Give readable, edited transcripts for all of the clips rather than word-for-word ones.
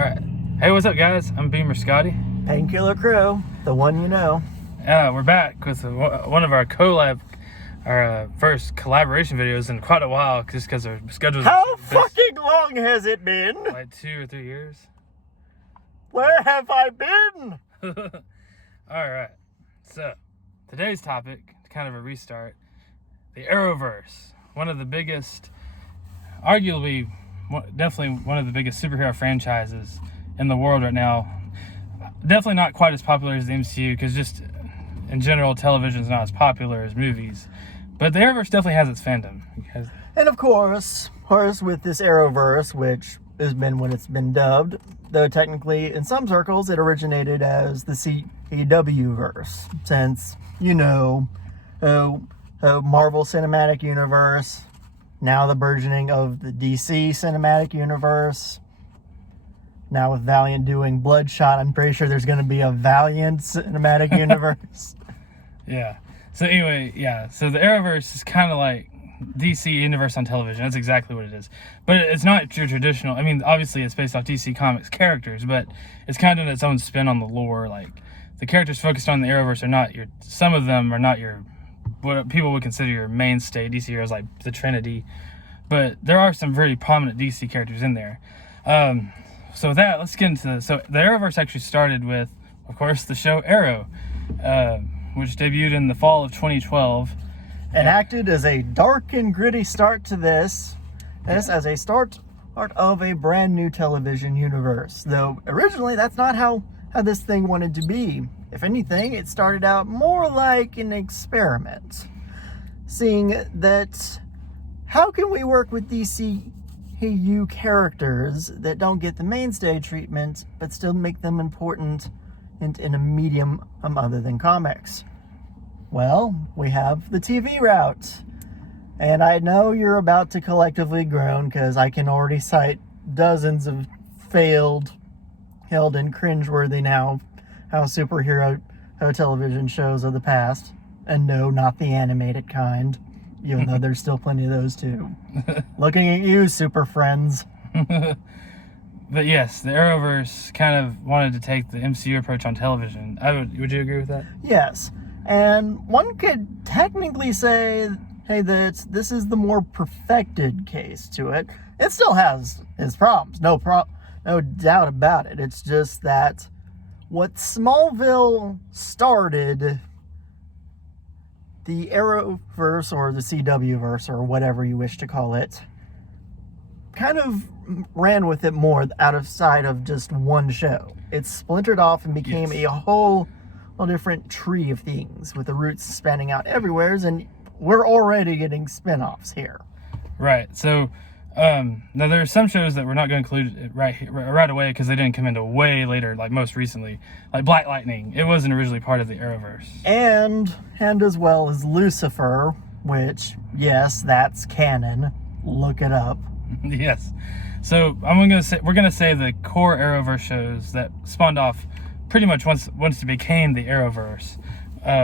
Alright. Hey, what's up, guys? I'm Beamer Scotty. Painkiller Crew, the one you know. We're back with one of our first collaboration videos in quite a while, just because our schedules How fucking long has it been? like 2 or 3 years. Where have I been? Alright. So, today's topic, kind of a restart, the Arrowverse. One of the biggest, arguably, definitely one of the biggest superhero franchises in the world right now. Definitely not quite as popular as the MCU, because just in general, television is not as popular as movies. But the Arrowverse definitely has its fandom. And of course, with this Arrowverse, which has been what it's been dubbed, though technically in some circles it originated as the CW verse, since, you know, Marvel Cinematic Universe, now the burgeoning of the DC Cinematic Universe. Now with Valiant doing Bloodshot, I'm pretty sure there's going to be a Valiant Cinematic Universe. Yeah. So anyway, yeah. So the Arrowverse is kind of like DC Universe on television. That's exactly what it is. But it's not your traditional. I mean, obviously it's based off DC Comics characters, but it's kind of its own spin on the lore. Like, the characters focused on the Arrowverse are not your. Some of them are not your. What people would consider your mainstay DC heroes, like the Trinity. But there are some very prominent DC characters in there. So with that, let's get into this. So the Arrowverse actually started with, of course, the show Arrow, which debuted in the fall of 2012. And acted as a dark and gritty start to this as a start of a brand new television universe. Though originally that's not how this thing wanted to be. If anything, it started out more like an experiment. Seeing that, how can we work with DCU characters that don't get the mainstay treatment, but still make them important in a medium other than comics? Well, we have the TV route. And I know you're about to collectively groan, because I can already cite dozens of failed, held and cringeworthy now, how superhero television shows of the past. And no, not the animated kind, even though there's still plenty of those too. Looking at you, Super Friends. But yes, the Arrowverse kind of wanted to take the MCU approach on television. Would you agree with that? Yes. And one could technically say, hey, that this is the more perfected case to it. It still has its problems, no doubt about it. It's just that what Smallville started, the Arrowverse or the CW-verse or whatever you wish to call it, kind of ran with it more outside of just one show. It splintered off and became a whole different tree of things with the roots spanning out everywhere, and we're already getting spin-offs here. Right. So now there are some shows that we're not going to include right away because they didn't come into way later, like most recently, like Black Lightning. It wasn't originally part of the Arrowverse. And as well as Lucifer, which, yes, that's canon. Look it up. Yes. So we're gonna say the core Arrowverse shows that spawned off pretty much once it became the Arrowverse,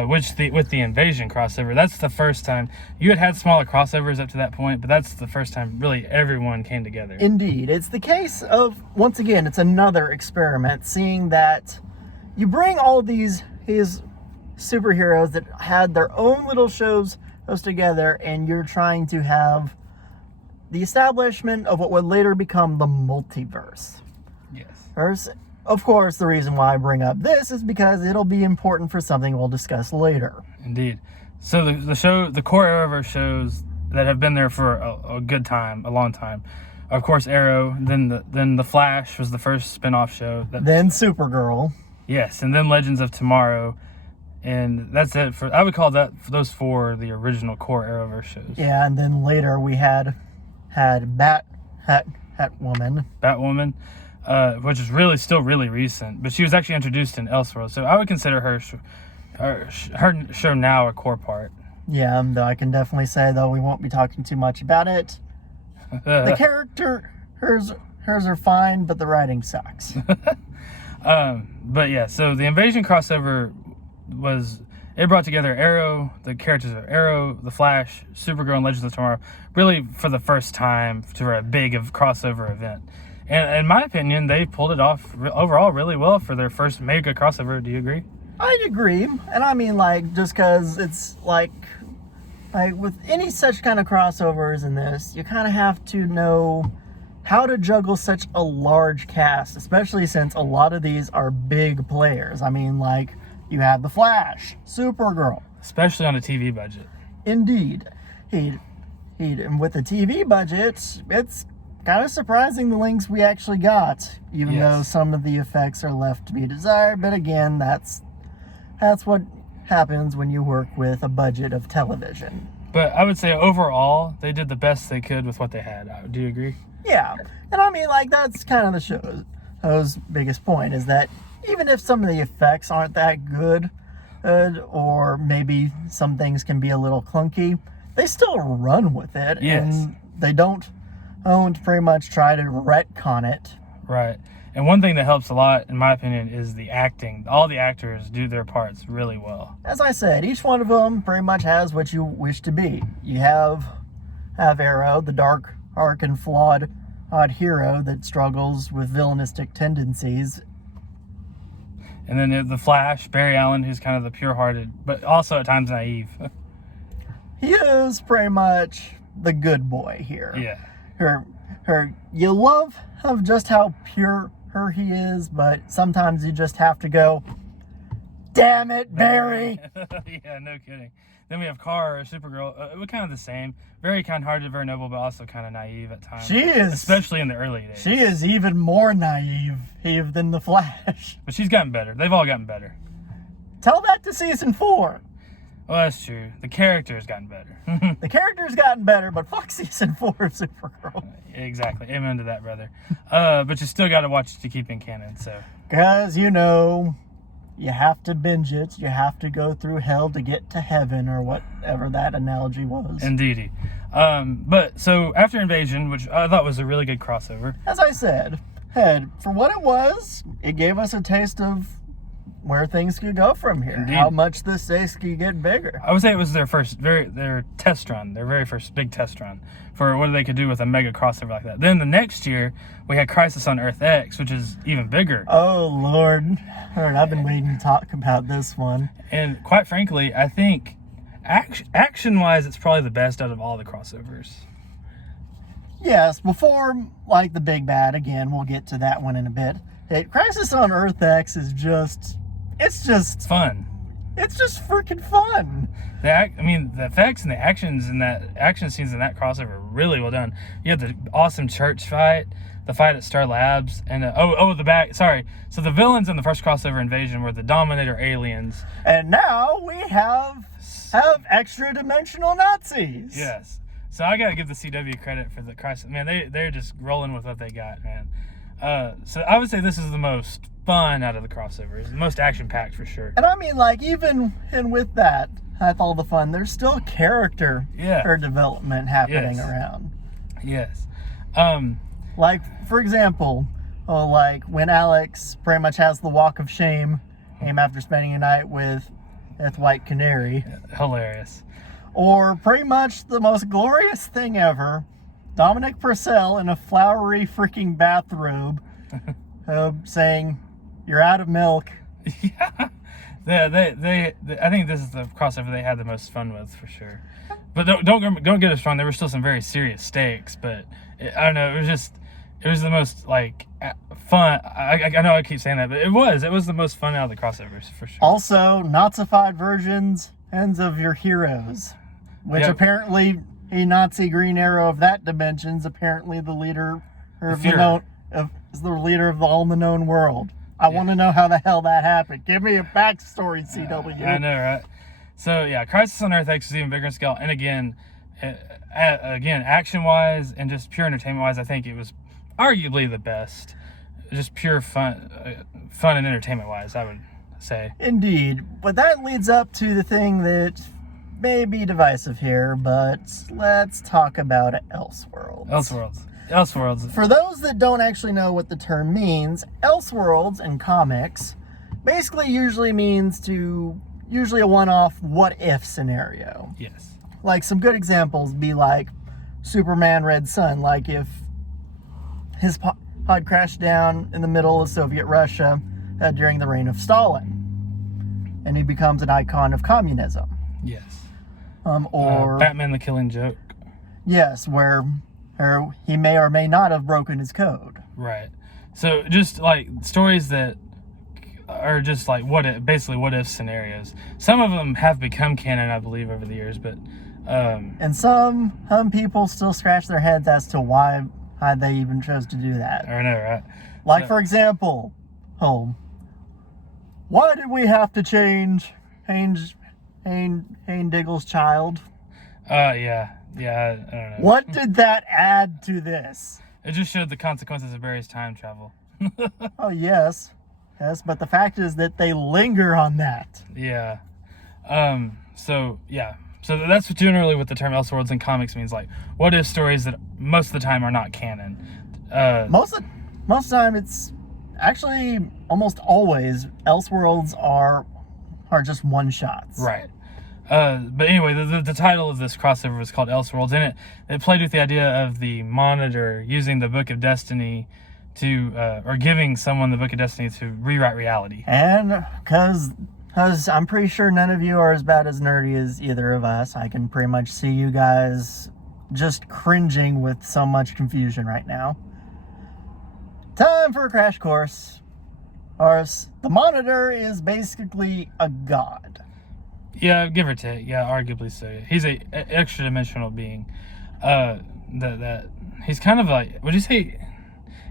with the Invasion crossover. That's the first time. You had smaller crossovers up to that point, but that's the first time really everyone came together. Indeed. It's the case of, once again, it's another experiment, seeing that you bring all these superheroes that had their own little shows together, and you're trying to have the establishment of what would later become the multiverse. Yes. Of course, the reason why I bring up this is because it'll be important for something we'll discuss later. Indeed. So the core Arrowverse shows that have been there for a good time, a long time. Of course, Arrow. Then the Flash was the first spin-off show. Then Supergirl. Yes, and then Legends of Tomorrow, and that's it. I would call those four the original core Arrowverse shows. Yeah, and then later we had Batwoman. Which is still really recent, but she was actually introduced in Elseworlds, so I would consider her show now a core part. Yeah, though I can definitely say, though we won't be talking too much about it, the character, hers are fine, but the writing sucks. But yeah, so the Invasion crossover it brought together Arrow, the characters of Arrow, the Flash, Supergirl, and Legends of Tomorrow, really for the first time for a big crossover event. And in my opinion, they pulled it off overall really well for their first mega crossover. Do you agree? I agree. And I mean, like, just because it's like with any such kind of crossovers in this, you kind of have to know how to juggle such a large cast, especially since a lot of these are big players. I mean, like, you have The Flash, Supergirl. Especially on a TV budget. Indeed. And with the TV budget, it's kind of surprising the links we actually got, even though some of the effects are left to be desired. But again, that's what happens when you work with a budget of television. But I would say overall, they did the best they could with what they had. Do you agree? Yeah. And I mean, like, that's kind of the show's biggest point, is that even if some of the effects aren't that good, or maybe some things can be a little clunky, they still run with it. Yes. And they don't pretty much try to retcon it. Right. And one thing that helps a lot, in my opinion, is the acting. All the actors do their parts really well. As I said, each one of them pretty much has what you wish to be. You have Arrow, the dark, arc, and flawed odd hero that struggles with villainistic tendencies. And then the Flash, Barry Allen, who's kind of the pure-hearted, but also at times naive. He is pretty much the good boy here. Yeah. You love of just how pure he is, but sometimes you just have to go, damn it, Barry. Yeah, no kidding. Then we have Kara, Supergirl, we're kind of the same. Very kind-hearted, very noble, but also kind of naive at times. She is. Especially in the early days. She is even more naive than the Flash. But she's gotten better. They've all gotten better. Tell that to season 4. Well, that's true. The character's gotten better. The character's gotten better, but fuck season 4 of Supergirl. Exactly. Amen to that, brother. But you still got to watch it to keep in canon, so. Because, you have to binge it. You have to go through hell to get to heaven, or whatever that analogy was. Indeedy. But, so, after Invasion, which I thought was a really good crossover. As I said, for what it was, it gave us a taste of where things could go from here. Indeed. How much this space could get bigger. I would say it was their test run, their very first big test run for what they could do with a mega crossover like that. Then the next year, we had Crisis on Earth X, which is even bigger. Oh, Lord. I've been waiting to talk about this one. And quite frankly, I think action-wise, it's probably the best out of all the crossovers. Yes, before, like, the big bad, again, we'll get to that one in a bit. Crisis on Earth X is just... It's just fun. It's just freaking fun. The effects and the action scenes in that crossover are really well done. You have the awesome church fight, the fight at Star Labs, and So the villains in the first crossover Invasion were the Dominator aliens, and now we have extra dimensional Nazis. Yes. So I gotta give the CW credit for the Crisis. Man, they're just rolling with what they got, man. So I would say this is the most fun out of the crossovers, the most action-packed for sure. And I mean, like, even with that, with all the fun, there's still character development happening around. Yes. Like, for example, like when Alex pretty much has the walk of shame after spending a night with White Canary. Hilarious. Or pretty much the most glorious thing ever, Dominic Purcell in a flowery freaking bathrobe saying, "You're out of milk." Yeah. I think this is the crossover they had the most fun with, for sure. But don't get us wrong, there were still some very serious stakes, but I don't know, it was the most, like, fun. I know I keep saying that, but it was the most fun out of the crossovers, for sure. Also, Nazified versions of your heroes, which apparently a Nazi Green Arrow of that dimension's apparently the leader is the leader of all the known world. I want to know how the hell that happened. Give me a backstory, CW. I know, right? So yeah, Crisis on Earth X is even bigger in scale, and again, action-wise and just pure entertainment-wise, I think it was arguably the best. Just pure fun and entertainment-wise, I would say. Indeed, but that leads up to the thing that may be divisive here, but let's talk about Elseworlds. For those that don't actually know what the term means, Elseworlds in comics basically usually means usually a one-off what-if scenario. Yes. Like, some good examples be like Superman Red Sun, like if pod crashed down in the middle of Soviet Russia during the reign of Stalin. And he becomes an icon of communism. Yes. Or Batman the Killing Joke. Yes, where he may or may not have broken his code. Right. So just like stories that are just like basically what if scenarios. Some of them have become canon, I believe, over the years, but and some people still scratch their heads as to why they even chose to do that. I know, right? Like, for example, why did we have to change Hayne Diggle's child? Yeah, I don't know. What did that add to this? It just showed the consequences of Barry's time travel. Oh, yes, but the fact is that they linger on that. Yeah. So that's generally what the term Elseworlds in comics means. Like, what if stories that most of the time are not canon. Most of the time, it's actually almost always Elseworlds are just one shots. Right. But anyway, the title of this crossover was called Elseworlds, and it played with the idea of the Monitor using the Book of Destiny or giving someone the Book of Destiny to rewrite reality. And because I'm pretty sure none of you are as bad as nerdy as either of us, I can pretty much see you guys just cringing with so much confusion right now. Time for a crash course. Horace, the Monitor is basically a god. Yeah, give or take. Yeah, arguably so. He's a extra dimensional being. That he's kind of like. Would you say?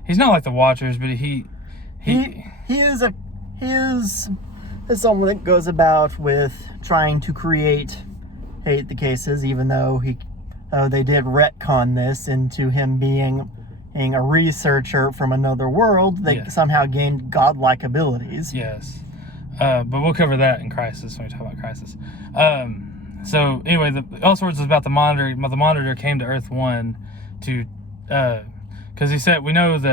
He's not like the Watchers, but he is someone that goes about with trying to create hate the cases, even though they did retcon this into him being a researcher from another world. They somehow gained godlike abilities. Yes. But we'll cover that in Crisis when we talk about Crisis. So anyway, the Elseworlds is about the Monitor. The Monitor came to Earth 1 to, because he said, we might as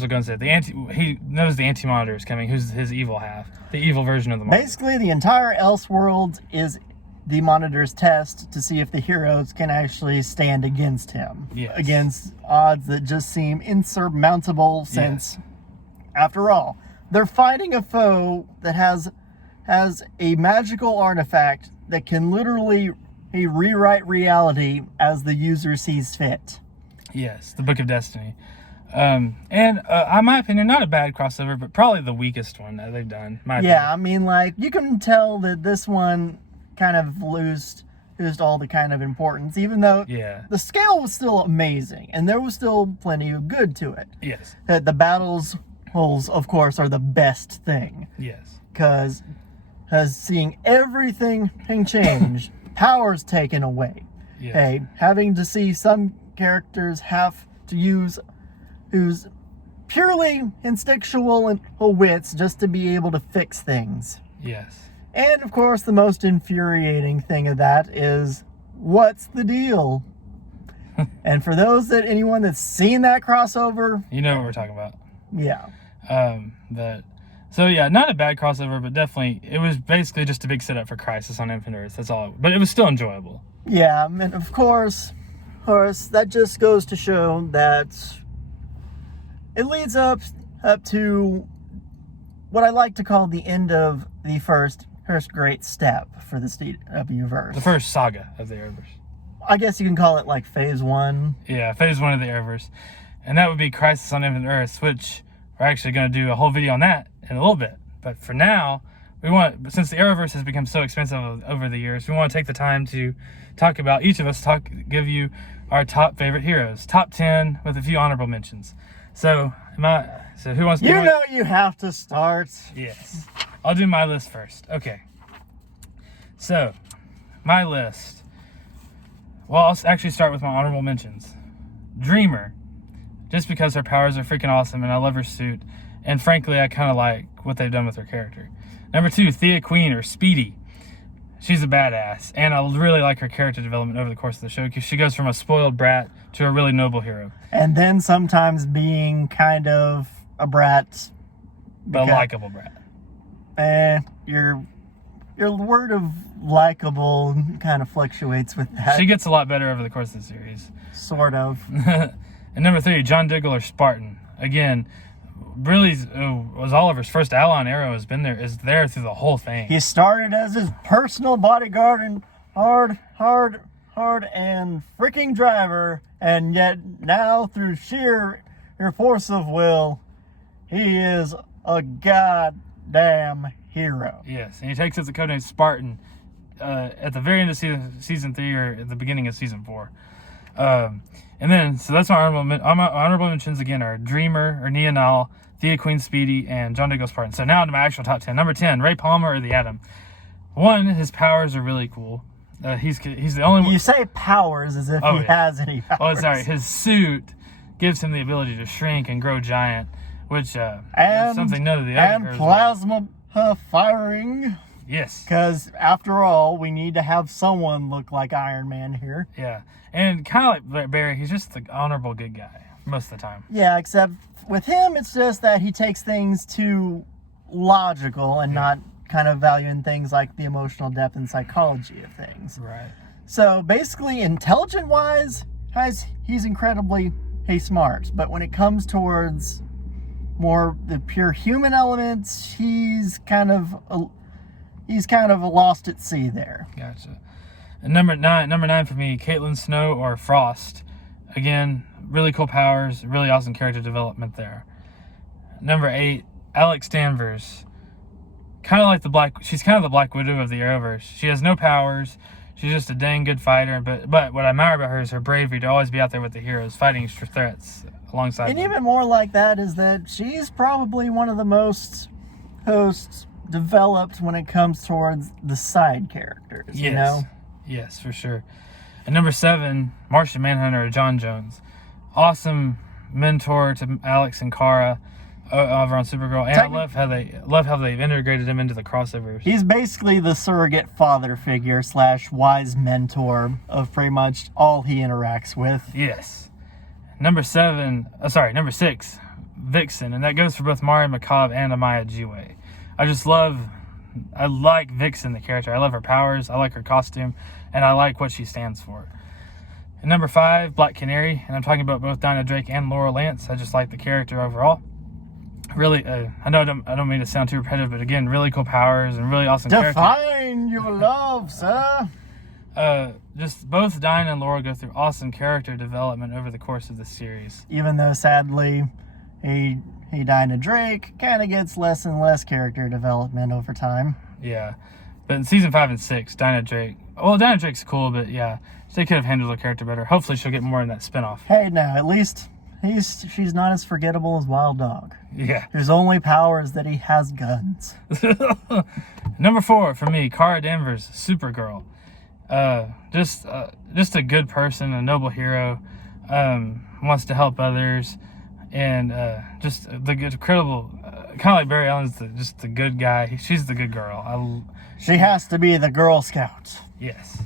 well go and say it. He knows the Anti-Monitor is coming, who's his evil half, the evil version of the Monitor. Basically, the entire Elseworlds is the Monitor's test to see if the heroes can actually stand against him. Yes. Against odds that just seem insurmountable since, after all, they're fighting a foe that has a magical artifact that can literally rewrite reality as the user sees fit. Yes, the Book of Destiny. In my opinion, not a bad crossover, but probably the weakest one that they've done. I mean, like, you can tell that this one kind of lose all the kind of importance, even though the scale was still amazing, and there was still plenty of good to it. Yes. The battles, of course, are the best thing. Yes. Because seeing everything change, powers taken away. Yes. Hey, having to see some characters have to use who's purely instinctual and wits just to be able to fix things. Yes. And of course, the most infuriating thing of that is, what's the deal? And for anyone that's seen that crossover, you know what we're talking about. Yeah. Not a bad crossover, but definitely it was basically just a big setup for Crisis on Infinite Earths. That's all. But it was still enjoyable. Yeah, and of course, that just goes to show that it leads up to what I like to call the end of the first great step for the CW-verse. The first saga of the Arrowverse. I guess you can call it like phase 1. Yeah, phase 1 of the Arrowverse. And that would be Crisis on Infinite Earths, which we're actually going to do a whole video on that in a little bit. But for now, since the Arrowverse has become so expensive over the years, we want to take the time to talk about, give you our top favorite heroes. Top 10 with a few honorable mentions. So who wants to do you have to start. Yes. I'll do my list first. Okay. So, my list. Well, I'll actually start with my honorable mentions. Dreamer. Just because her powers are freaking awesome and I love her suit. And frankly, I kind of like what they've done with her character. Number 2, Thea Queen, or Speedy. She's a badass. And I really like her character development over the course of the show, because she goes from a spoiled brat to a really noble hero. And then sometimes being kind of a brat. But a likable brat. Your word of likable kind of fluctuates with that. She gets a lot better over the course of the series. Sort of. And number 3, John Diggle, or Spartan. again, really was Oliver's first ally on Arrow. Is there through the whole thing. He started as his personal bodyguard and hard and freaking driver, and yet now through sheer force of will, he is a goddamn hero. Yes, and he takes up the codename Spartan at the very end of season 3 or at the beginning of season 4. And then, so that's my honorable mentions again are Dreamer or Nia Nal, Thea Queen Speedy, and John Diggle Spartan. So now to my actual top 10. Number 10, Ray Palmer or the Atom. One, his powers are really cool. He's the only one. You say powers as if he has any powers. Oh, sorry. His suit gives him the ability to shrink and grow giant, which is something none of the other and heroes plasma firing. Yes. Because after all, we need to have someone look like Iron Man here. Yeah, and kind of like Barry, he's just the honorable good guy most of the time. Yeah, except with him, it's just that he takes things too logical and not kind of valuing things like the emotional depth and psychology of things. Right. So basically, intelligent-wise, he's incredibly smart. But when it comes towards more the pure human elements, he's kind of lost at sea there. Gotcha. And number nine for me, Caitlin Snow or Frost. Again, really cool powers, really awesome character development there. Number 8, Alex Danvers. She's kind of the Black Widow of the Arrowverse. She has no powers. She's just a dang good fighter. But what I admire about her is her bravery to always be out there with the heroes, fighting extra threats alongside And them. even more like that is that she's probably one of the most developed when it comes towards the side characters. Yes. You know? Yes, for sure. And number 7, Martian Manhunter or John Jones. Awesome mentor to Alex and Kara over on Supergirl. And I love how they've integrated him into the crossovers. He's basically the surrogate father figure / wise mentor of pretty much all he interacts with. Yes. Number 6, Vixen. And that goes for both Mari McCobb and Amaya Jiwei. I like Vixen, the character. I love her powers. I like her costume. And I like what she stands for. And number 5, Black Canary. And I'm talking about both Dinah Drake and Laura Lance. I just like the character overall. Really, I know I don't mean to sound too repetitive, but again, really cool powers and really awesome characters. Define your love, sir. Just both Dinah and Laura go through awesome character development over the course of the series. Even though, sadly, Dinah Drake kind of gets less and less character development over time. Yeah. But in season 5 and 6, Dinah Drake's cool, but yeah, they could have handled her character better. Hopefully she'll get more in that spinoff. Hey, now, at least she's not as forgettable as Wild Dog. Yeah. His only power is that he has guns. Number 4 for me, Kara Danvers, Supergirl. Just a good person, a noble hero, wants to help others, and just the good, incredible, kind of like Barry Allen's just the good guy. She's the good girl. She has to be the Girl Scout. Yes.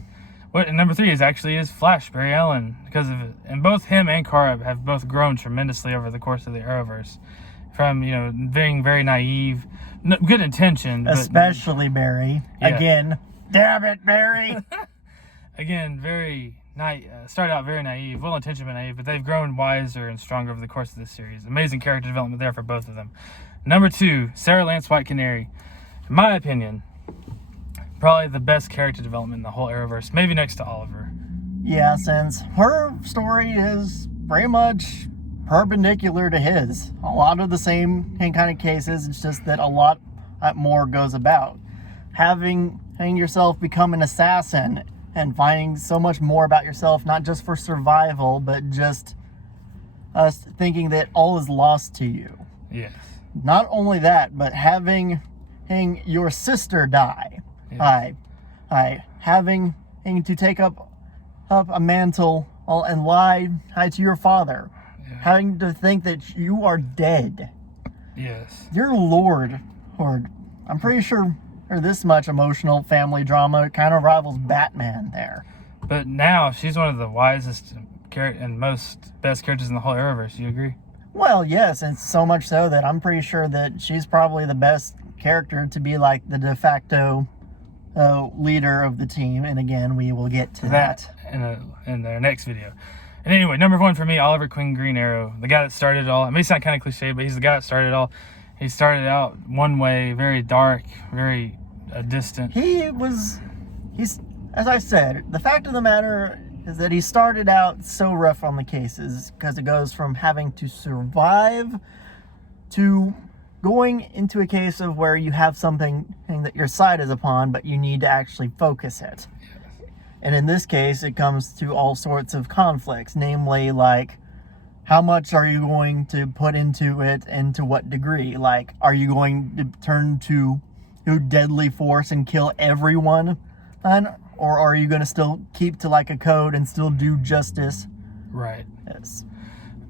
And number 3 is Flash, Barry Allen, because of it. And both him and Kara have both grown tremendously over the course of the Arrowverse. From, being very naive, good intention. Especially Barry. Yeah. Again. Damn it, Barry. Again, started out very naive, well-intentioned but naive, but they've grown wiser and stronger over the course of this series. Amazing character development there for both of them. Number 2, Sarah Lance White Canary. In my opinion, probably the best character development in the whole Arrowverse, maybe next to Oliver. Yeah, since her story is pretty much perpendicular to his. A lot of the same kind of cases, it's just that a lot more goes about. Having yourself become an assassin and finding so much more about yourself, not just for survival, but just thinking that all is lost to you. Yes. Not only that, but having your sister die. Yes. Having to take up a mantle and lie to your father. Yeah. Having to think that you are dead. Yes. Your Lord, I'm pretty sure this much emotional family drama kind of rivals Batman there. But now she's one of the wisest and best characters in the whole Arrowverse. You agree? Well, yes, and so much so that I'm pretty sure that she's probably the best character to be like the de facto leader of the team. And again, we will get to that in their next video. And anyway, number 1 for me, Oliver Queen Green Arrow. The guy that started it all. It may sound kind of cliche, but he's the guy that started it all. He started out one way, very dark, very distant. He's, as I said, the fact of the matter is that he started out so rough on the cases because it goes from having to survive to going into a case of where you have something that your sight is upon, but you need to actually focus it. And in this case, it comes to all sorts of conflicts, namely, like, how much are you going to put into it and to what degree? Like, are you going to turn to deadly force and kill everyone? Or are you going to still keep to, like, a code and still do justice? Right. Yes.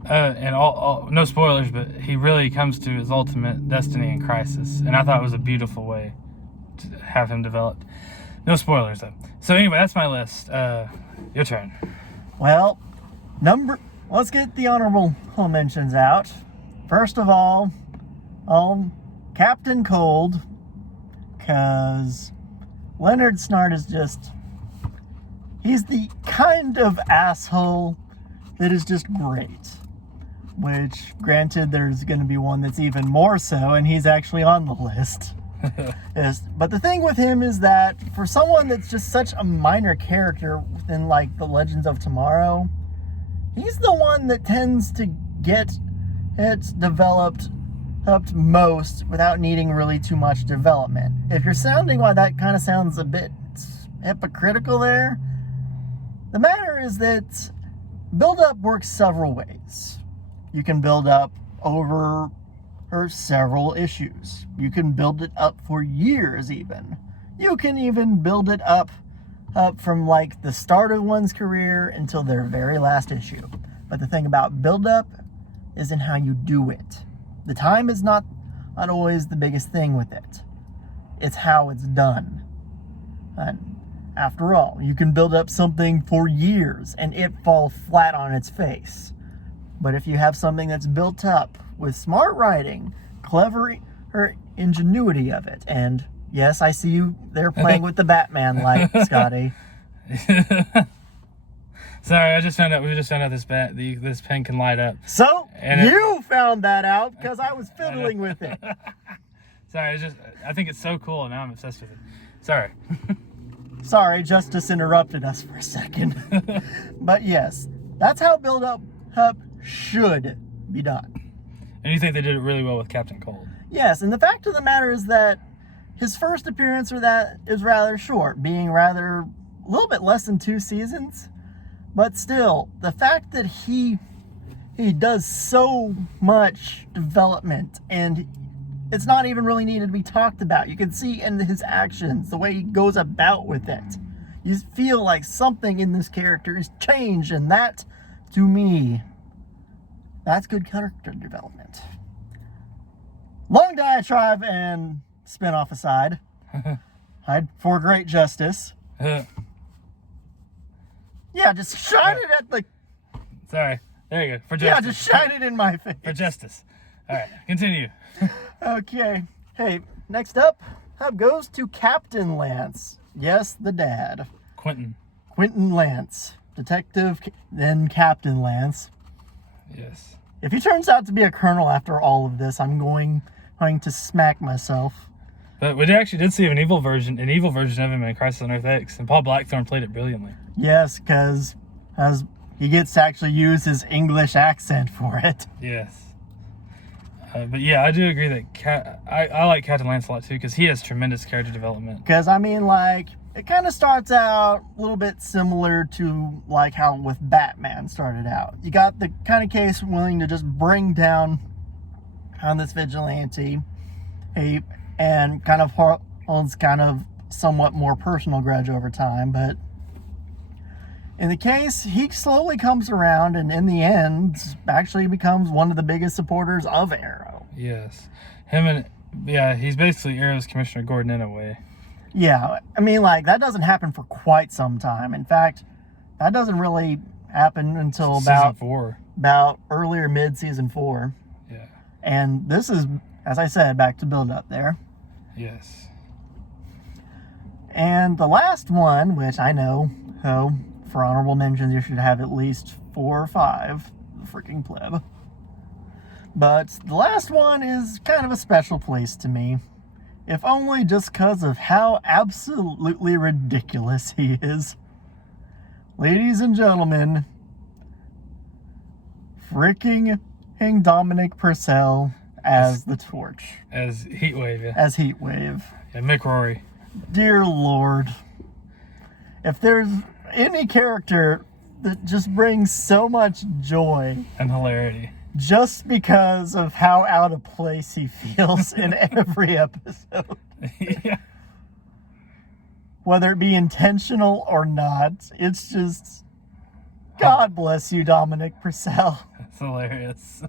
And all no spoilers, but he really comes to his ultimate destiny in Crisis. And I thought it was a beautiful way to have him developed. No spoilers, though. So anyway, that's my list. Your turn. Well, let's get the honorable mentions out. First of all, Captain Cold, because Leonard Snart is he's the kind of asshole that is just great. Which, granted, there's going to be one that's even more so, and he's actually on the list. Yes, but the thing with him is that for someone that's just such a minor character within, like, the Legends of Tomorrow, he's the one that tends to get it developed up most without needing really too much development. If you're sounding why that kind of sounds a bit hypocritical there, the matter is that build-up works several ways. You can build up over several issues. You can build it up for years even. You can even build it up from, like, the start of one's career until their very last issue. But the thing about build-up is in how you do it. The time is not always the biggest thing with it. It's how it's done. And after all, you can build up something for years and it fall flat on its face. But if you have something that's built up with smart writing, clever ingenuity of it, and yes, I see you there playing with the Batman light, Scotty. Sorry, we just found out this pen can light up. So you found that out because I was fiddling with it. Sorry, I think it's so cool, and now I'm obsessed with it. Sorry. Sorry, Justice interrupted us for a second. But yes, that's how build-up should be done. And you think they did it really well with Captain Cold? Yes, and the fact of the matter is that his first appearance is rather short, being rather a little bit less than 2 seasons. But still, the fact that he does so much development and it's not even really needed to be talked about. You can see in his actions, the way he goes about with it. You feel like something in this character is changed, and that, to me, that's good character development. Long diatribe and spin-off aside, for great justice. Yeah, just shine it at the... Sorry. There you go. For justice. Yeah, just shine it in my face. For justice. All right, continue. Okay. Hey, next up goes to Captain Lance. Yes, the dad. Quentin Lance. Detective, then Captain Lance. Yes. If he turns out to be a colonel after all of this, I'm going to smack myself. But we actually did see an evil version of him in Crisis on Earth X, and Paul Blackthorne played it brilliantly. Yes, because he gets to actually use his English accent for it. Yes. But yeah, I do agree that I like Captain Lance a lot too, because he has tremendous character development. Because, I mean, like, it kind of starts out a little bit similar to, like, how with Batman started out. You got the kind of case willing to just bring down on this vigilante, and kind of holds kind of somewhat more personal grudge over time, but in the case, he slowly comes around and in the end actually becomes one of the biggest supporters of Arrow. Yes. He's basically Arrow's Commissioner Gordon in a way. Yeah, I mean, like, that doesn't happen for quite some time. In fact, that doesn't really happen until Season 4. About earlier mid-season 4. Yeah. And this is, as I said, back to build up there. Yes. And the last one, which I know, for honorable mentions, you should have at least 4 or 5. Freaking pleb. But the last one is kind of a special place to me. If only just because of how absolutely ridiculous he is. Ladies and gentlemen, freaking Dominic Purcell as the Torch. As Heatwave, yeah. As Heatwave. And Mick Rory. Dear Lord. If there's any character that just brings so much joy and hilarity just because of how out of place he feels in every episode. Yeah. Whether it be intentional or not, it's just, God bless you, Dominic Purcell. It's hilarious.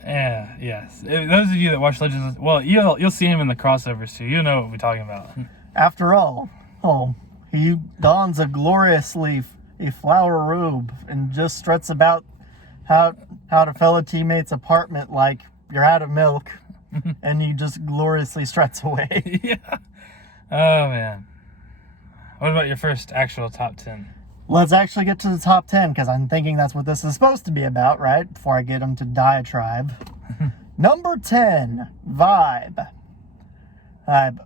Yeah, yes. Those of you that watch Legends, well, you'll see him in the crossovers too. You know what we're talking about. After all, he dons a gloriously a flower robe and just struts about how to fellow teammates' apartment like you're out of milk, and he just gloriously struts away. Yeah. Oh man. What about your first actual top 10? Let's actually get to the top 10, because I'm thinking that's what this is supposed to be about, right? Before I get into diatribe. Number 10, Vibe.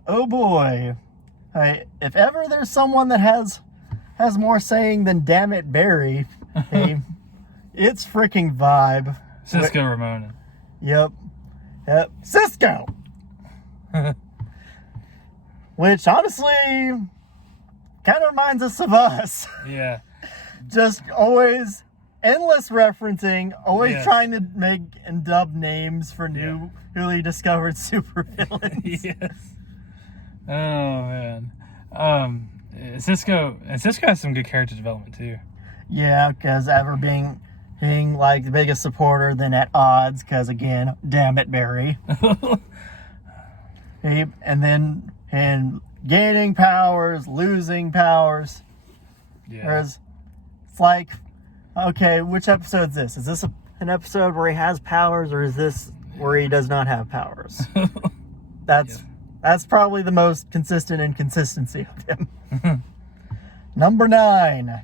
Oh boy. If ever there's someone that has more saying than damn it Barry, hey, it's freaking Vibe. Cisco Ramona. Yep. Cisco! Which, honestly, kind of reminds us of us. Yeah. Just always endless referencing, always Yes. trying to make and dub names for newly discovered supervillains. Yes. Oh, man. Cisco has some good character development, too. Yeah, because ever being like the biggest supporter, then at odds, because again, damn it, Barry. And gaining powers, losing powers. Yeah. Whereas it's like, okay, which episode's this? Is this an episode where he has powers, or is this where he does not have powers? That's probably the most consistent inconsistency of him. Number 9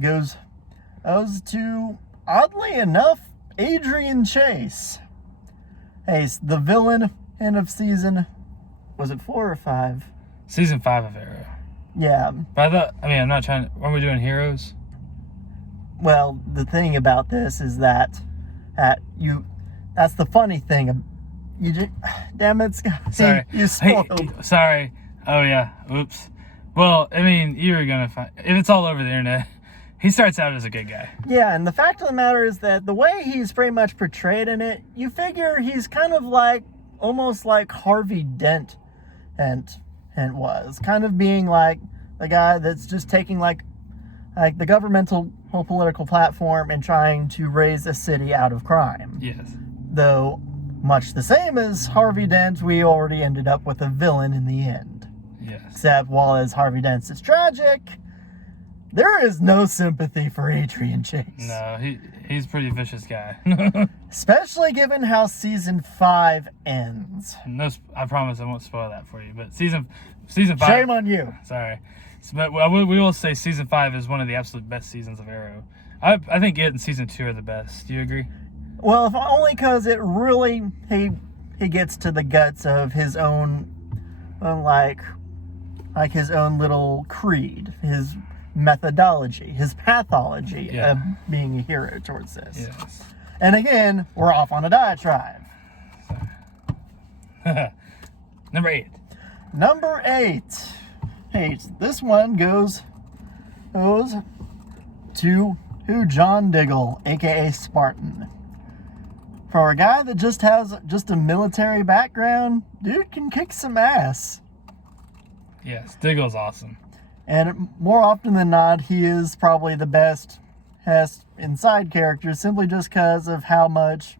goes to, oddly enough, Adrian Chase. Hey, the villain end of season, was it 4 or 5? Season 5 of Arrow. Yeah. But I'm not trying to... Are we doing Heroes? Well, the thing about this is that that's the funny thing. You just... Damn it, Scott. Sorry. You spoiled. Hey, sorry. Oh, yeah. Oops. Well, I mean, you were going to find... If it's all over the internet, he starts out as a good guy. Yeah, and the fact of the matter is that the way he's pretty much portrayed in it, you figure he's kind of like... almost like Harvey Dent and was kind of being like the guy that's just taking like the governmental whole political platform and trying to raise a city out of crime. Yes. Though much the same as Harvey Dent, we already ended up with a villain in the end. Yes. Except while as Harvey Dent's is tragic, there is no sympathy for Adrian Chase. No, he's a pretty vicious guy. Especially given how season 5 ends. No, I promise I won't spoil that for you. But season 5. Shame on you. Sorry, but we will say season 5 is one of the absolute best seasons of Arrow. I think it and season 2 are the best. Do you agree? Well, if only because it really he gets to the guts of his own, like his own little creed, his methodology, his pathology of being a hero towards this. Yes. And again, we're off on a diatribe. Number 8. Number 8. Hey, this one goes to John Diggle, aka Spartan. For a guy that just has a military background, dude can kick some ass. Yes, Diggle's awesome. And more often than not, he is probably the best inside character, simply just because of how much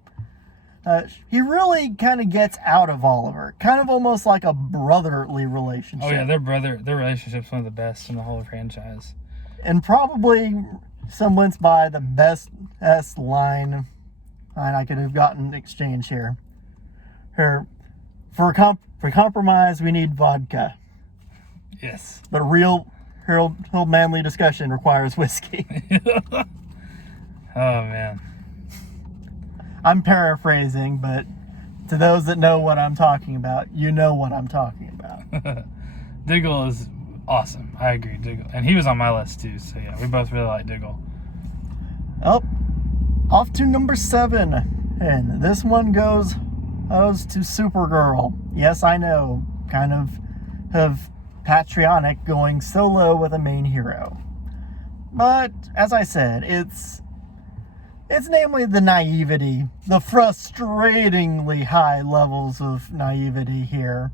he really kind of gets out of Oliver. Kind of almost like a brotherly relationship. Oh yeah, their relationship's one of the best in the whole franchise. And probably semblance by the best line I could have gotten in exchange here. For compromise, we need vodka. Yes. But her whole manly discussion requires whiskey. Oh, man. I'm paraphrasing, but to those that know what I'm talking about, you know what I'm talking about. Diggle is awesome. I agree, Diggle. And he was on my list, too. So, yeah, we both really like Diggle. Oh, off to number 7. And this one goes to Supergirl. Yes, I know. Kind of patriotic going solo with a main hero. But, as I said, it's namely the naivety, the frustratingly high levels of naivety here.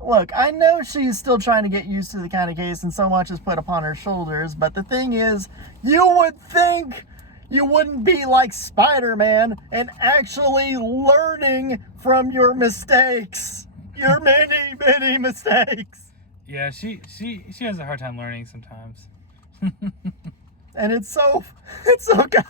Look, I know she's still trying to get used to the kind of case and so much is put upon her shoulders, but the thing is, you would think you wouldn't be like Spider-Man and actually learning from your mistakes. Your many, many mistakes. Yeah, she has a hard time learning sometimes. And it's so good.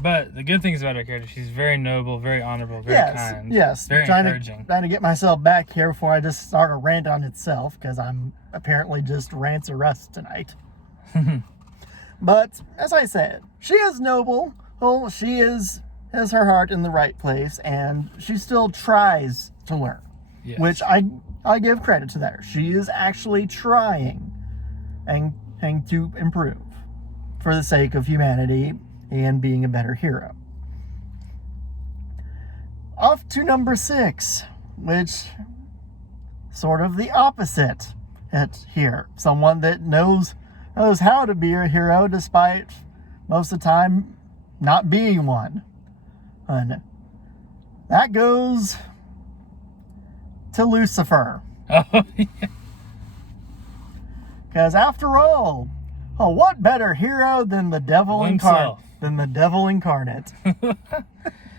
But the good things about her character, she's very noble, very honorable, very kind. Yes, very encouraging. Trying to get myself back here before I just start a rant on itself, because I'm apparently just rants or rust tonight. But, as I said, she is noble. Well, she has her heart in the right place, and she still tries to learn. Yes. Which I give credit to that. She is actually trying and to improve for the sake of humanity and being a better hero. Off to number 6, which sort of the opposite here. Someone that knows how to be a hero despite most of the time not being one. And that goes to Lucifer. Oh, yeah. Because after all, what better hero than the devil incarnate?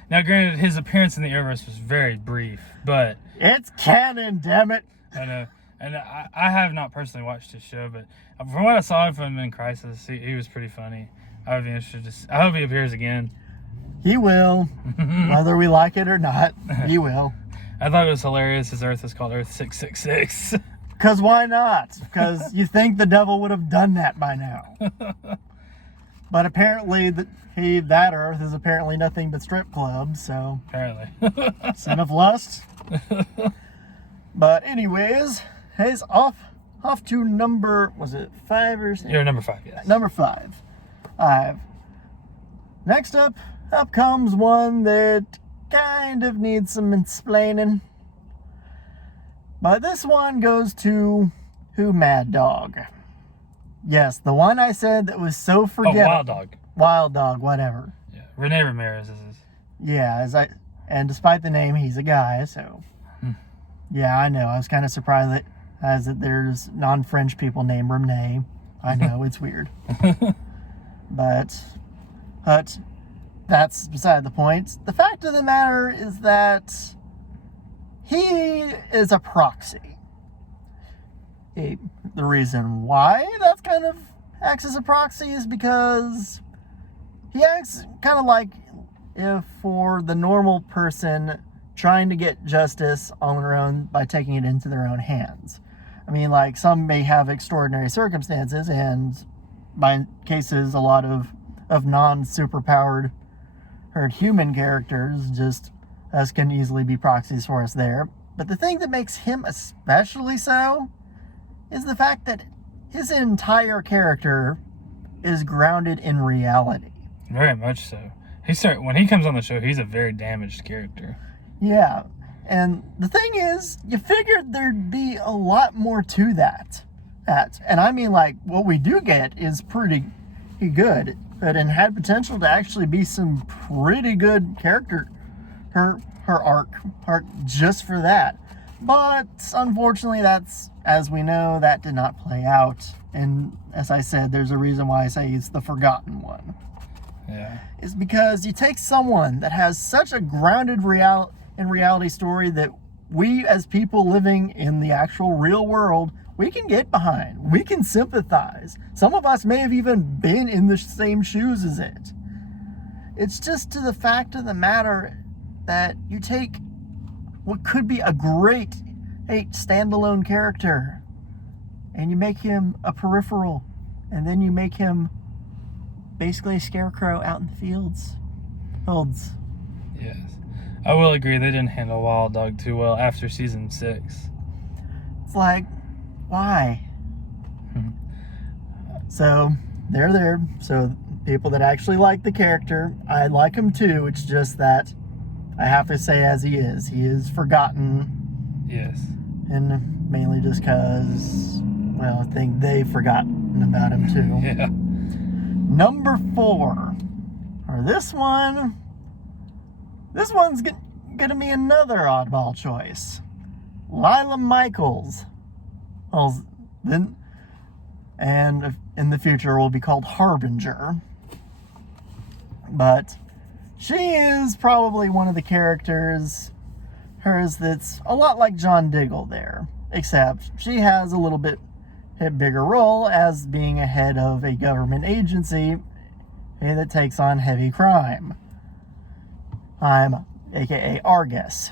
Now, granted, his appearance in the Arrowverse was very brief, but it's canon, damn it. I know, and I have not personally watched his show, but from what I saw from him in Crisis, he was pretty funny. I would be interested I hope he appears again. He will, whether we like it or not. He will. I thought it was hilarious. His Earth is called Earth 666. Because why not? Because you think the devil would have done that by now. But apparently, that Earth is apparently nothing but strip clubs, so... Apparently. Sin of lust. But anyways, he's off to number... Was it 5 or 6? You're number 5, yes. Number 5. Next up comes one that kind of needs some explaining. But this one goes to Mad Dog. Yes, the one I said that was so forgettable. Oh, Wild Dog. Wild Dog, whatever. Yeah, Rene Ramirez is his. Yeah, and despite the name, he's a guy, so... Yeah, I know. I was kind of surprised that there's non-French people named Rene. I know, it's weird. But that's beside the point. The fact of the matter is that he is a proxy. The reason why that's kind of acts as a proxy is because he acts kind of like if for the normal person trying to get justice on their own by taking it into their own hands. I mean, like, some may have extraordinary circumstances, and by cases, a lot of non-superpowered or human characters just as can easily be proxies for us there. But the thing that makes him especially so is the fact that his entire character is grounded in reality. Very much so. When he comes on the show, he's a very damaged character. Yeah, and the thing is, you figured there'd be a lot more to that. And I mean, like, what we do get is pretty good, and had potential to actually be some pretty good character, her arc just for that. But unfortunately, that's, as we know, that did not play out. And as I said, there's a reason why I say it's the forgotten one. Yeah. Is because you take someone that has such a grounded reality story that we as people living in the actual real world, we can get behind. We can sympathize. Some of us may have even been in the same shoes as it. It's just to the fact of the matter that you take what could be a great standalone character and you make him a peripheral, and then you make him basically a scarecrow out in the fields. Yes. I will agree, they didn't handle Wild Dog too well after season 6. It's like, why? So, they're there. So, people that actually like the character, I like him too. It's just that I have to say as he is forgotten. Yes. And mainly just because, well, I think they've forgotten about him too. Yeah. Number 4. Or this one's gonna be another oddball choice. Lila Michaels. Well, then, and in the future will be called Harbinger. But she is probably one of the characters, hers, that's a lot like John Diggle there, except she has a little bit bigger role as being a head of a government agency that takes on heavy crime. I'm aka Argus.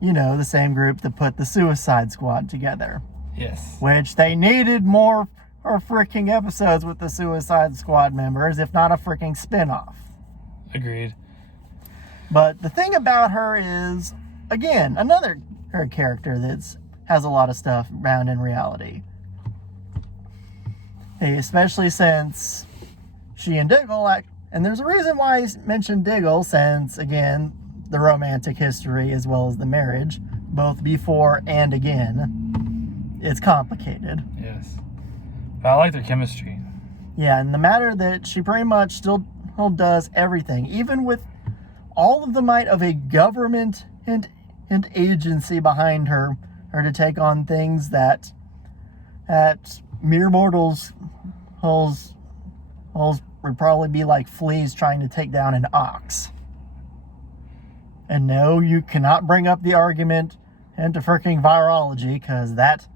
You know, the same group that put the Suicide Squad together. Yes. Which they needed more freaking episodes with the Suicide Squad members, if not a freaking spin-off. Agreed. But the thing about her is, again, another her character that has a lot of stuff around in reality. Hey, especially since she and Diggle, and there's a reason why I mentioned Diggle, since, again, the romantic history as well as the marriage, both before and again, it's complicated. Yes. But I like their chemistry. Yeah, and the matter that she pretty much still does everything, even with all of the might of a government and agency behind her, to take on things that mere mortals would probably be like fleas trying to take down an ox. And no, you cannot bring up the argument into freaking virology, because that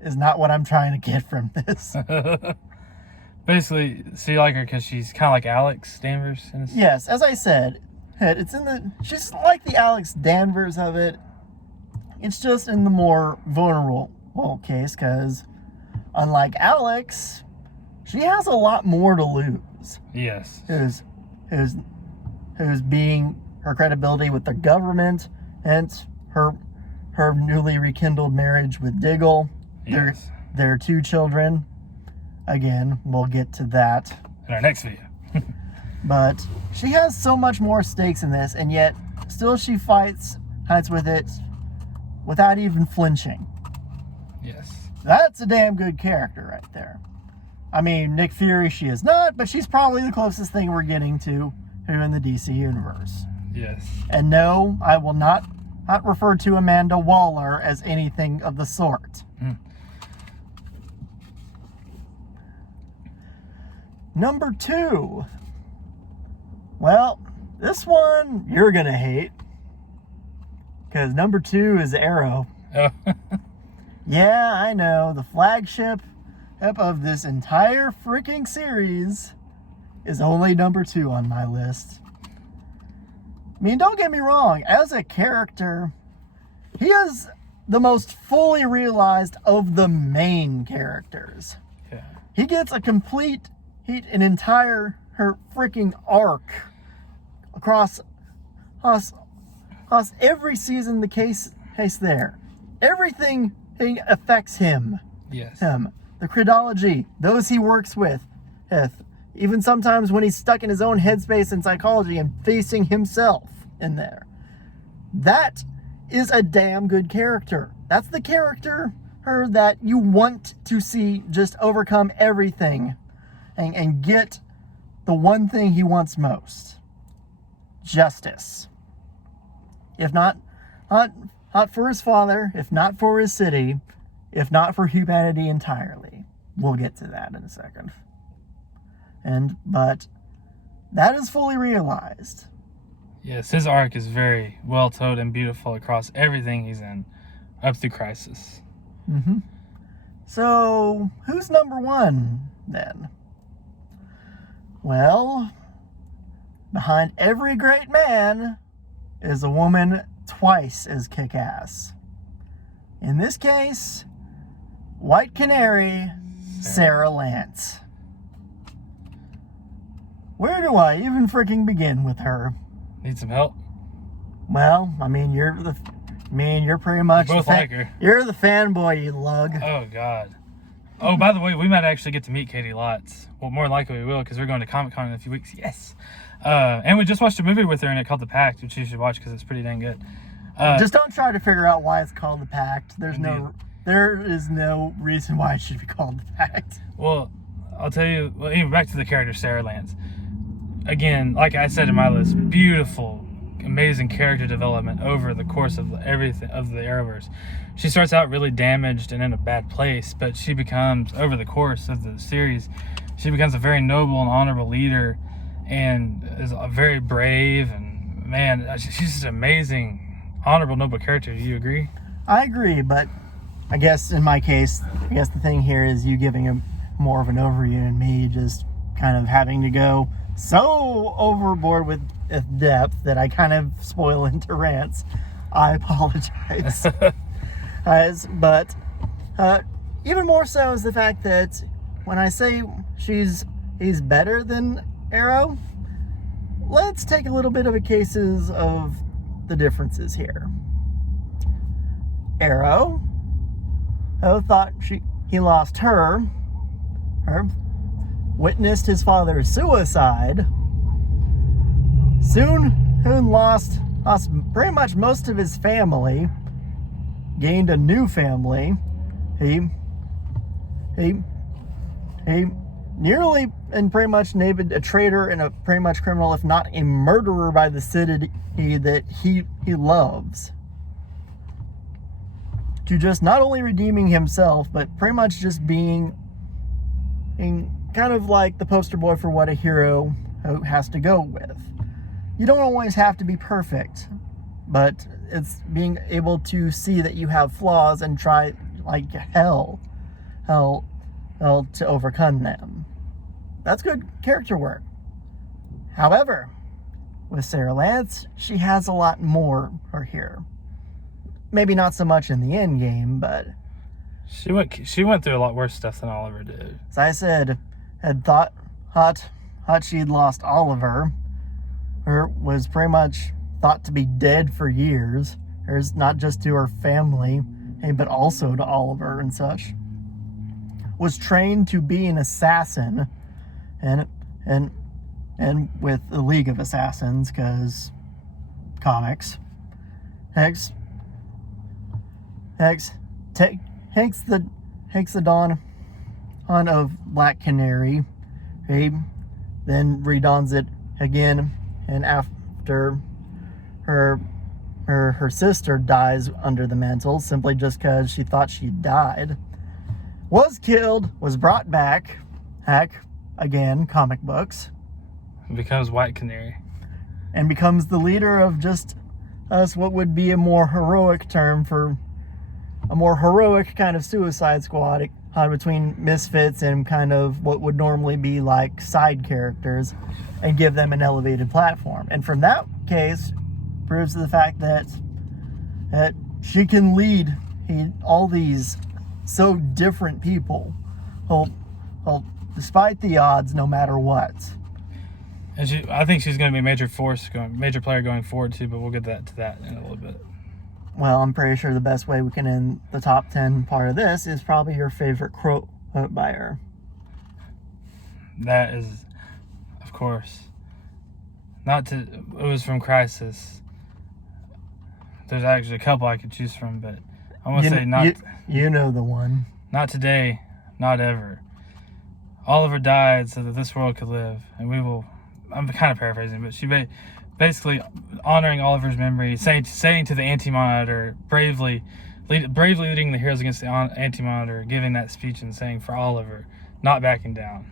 is not what I'm trying to get from this. Basically, so you like her because she's kind of like Alex Danvers? Yes, as I said, she's like the Alex Danvers of it. It's just in the more vulnerable case, because unlike Alex, she has a lot more to lose. Yes. Who's being her credibility with the government and her newly rekindled marriage with Diggle. Yes. Their 2 children. Again, we'll get to that in our next video. But she has so much more stakes in this, and yet still she fights with it without even flinching. Yes. That's a damn good character right there. I mean, Nick Fury she is not, but she's probably the closest thing we're getting to her in the DC universe. Yes. And no, I will not refer to Amanda Waller as anything of the sort. Number 2. Well, this one you're gonna hate, because number 2 is Arrow. Oh. Yeah, I know, the flagship of this entire freaking series is only number 2 on my list. I mean, don't get me wrong, as a character, he is the most fully realized of the main characters. Yeah. He gets an entire freaking arc across every season the case there. Everything affects him. Yes. The chronology, those he works with, even sometimes when he's stuck in his own headspace and psychology and facing himself in there. That is a damn good character. That's the character that you want to see just overcome everything and get the one thing he wants most. Justice. If not for his father, if not for his city, if not for humanity entirely. We'll get to that in a second. But that is fully realized. Yes, his arc is very well told and beautiful across everything he's in, up through Crisis. Mm-hmm. So, who's number 1 then? Well, behind every great man is a woman twice as kick-ass. In this case, White Canary, Sarah Lance. Where do I even freaking begin with her? Need some help? Well, I mean, you're pretty much You both like her. You're the fanboy, you lug. Oh, God. Oh, by the way, we might actually get to meet Katie Lotz. Well, more likely we will, because we're going to Comic-Con in a few weeks. Yes. And we just watched a movie with her in it called The Pact, which you should watch because it's pretty dang good. Just don't try to figure out why it's called The Pact. There is no reason why it should be called The Pact. Well, I'll tell you, even back to the character Sarah Lance. Again, like I said in my list, beautiful, amazing character development over the course of everything of the Arrowverse. She starts out really damaged and in a bad place, but she becomes, over the course of the series, she becomes a very noble and honorable leader, and is a very brave, and man, she's just an amazing, honorable, noble character. Do you agree? I agree, but I guess in my case, the thing here is you giving a more of an overview and me just kind of having to go so overboard with depth that I kind of spoil into rants. I apologize. But even more so is the fact that when I say he's better than Arrow, let's take a little bit of a cases of the differences here. Arrow thought he lost her, witnessed his father's suicide, soon lost pretty much most of his family, gained a new family. He nearly and pretty much named a traitor and a pretty much criminal, if not a murderer, by the city that he loves, to just not only redeeming himself, but pretty much just being kind of like the poster boy for what a hero has to go with. You don't always have to be perfect, but it's being able to see that you have flaws and try like hell to overcome them. That's good character work. However, with Sarah Lance, she has a lot more here. Maybe not so much in the end game, but she went through a lot worse stuff than Oliver did. As I said, had thought she'd lost Oliver. Her was pretty much thought to be dead for years. Hers not just to her family, but also to Oliver and such. Was trained to be an assassin, and with the League of Assassins, because comics. Takes the dawn of Black Canary. He then redons it again, and after her sister dies under the mantle, simply just because she thought she died, was killed, was brought back, again, comic books, becomes White Canary, and becomes the leader of just us, what would be a more heroic term for a more heroic kind of Suicide Squad, between misfits and kind of what would normally be like side characters, and give them an elevated platform. And from that case, proves the fact that she can lead all these so different people, despite the odds, no matter what. And I think she's going to be a major player going forward too. But we'll get to that in a little bit. Well, I'm pretty sure the best way we can end the top 10 part of this is probably your favorite quote by her. That is, of course, it was from Crisis. There's actually a couple I could choose from, but I'm going to say not. You know the one. Not today, not ever. Oliver died so that this world could live, and we will. I'm kind of paraphrasing, but she basically honoring Oliver's memory, saying to the Anti-Monitor, bravely leading the heroes against the Anti-Monitor, giving that speech and saying for Oliver, not backing down.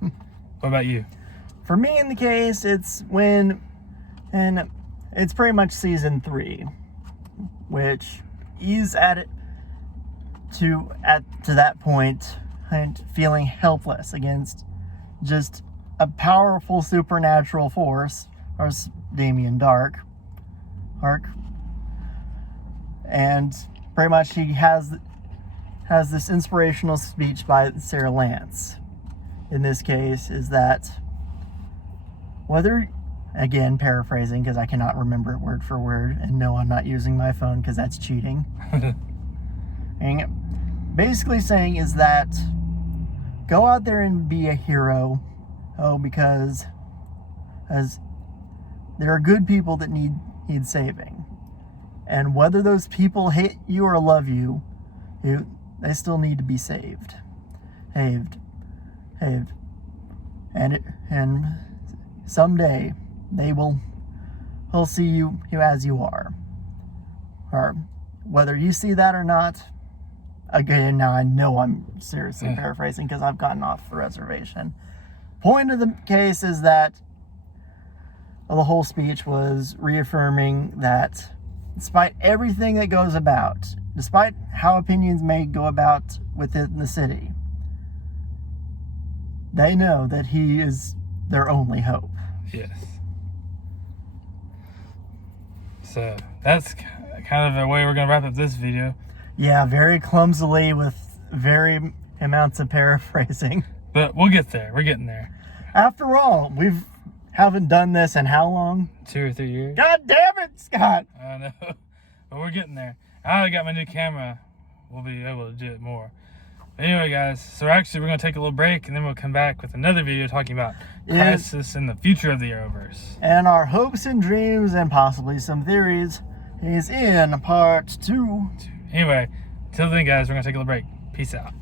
What about you? For me, in the case, it's it's pretty much season 3, which is to that point and feeling helpless against just a powerful supernatural force, or Damien Dark, and pretty much he has has this inspirational speech by Sarah Lance. In this case, is that whether, again, paraphrasing because I cannot remember it word for word, and no, I'm not using my phone because that's cheating. And basically saying is that go out there and be a hero, because as there are good people that need saving, and whether those people hate you or love you, they still need to be saved. And someday they'll see you as you are. Or whether you see that or not, again, now I know I'm seriously paraphrasing because I've gotten off the reservation. Point of the case is that the whole speech was reaffirming that despite everything that goes about, despite how opinions may go about within the city, they know that he is their only hope. Yes. So that's kind of the way we're going to wrap up this video. Yeah, very clumsily with very amounts of paraphrasing. But we'll get there. We're getting there. After all, haven't done this in how long? 2 or 3 years. God damn it, Scott! I know. But we're getting there. Now I got my new camera, we'll be able to do it more. But anyway, guys, so actually we're going to take a little break, and then we'll come back with another video talking about Crisis and the future of the Arrowverse. And our hopes and dreams and possibly some theories is in part 2. Anyway, till then, guys, we're going to take a little break. Peace out.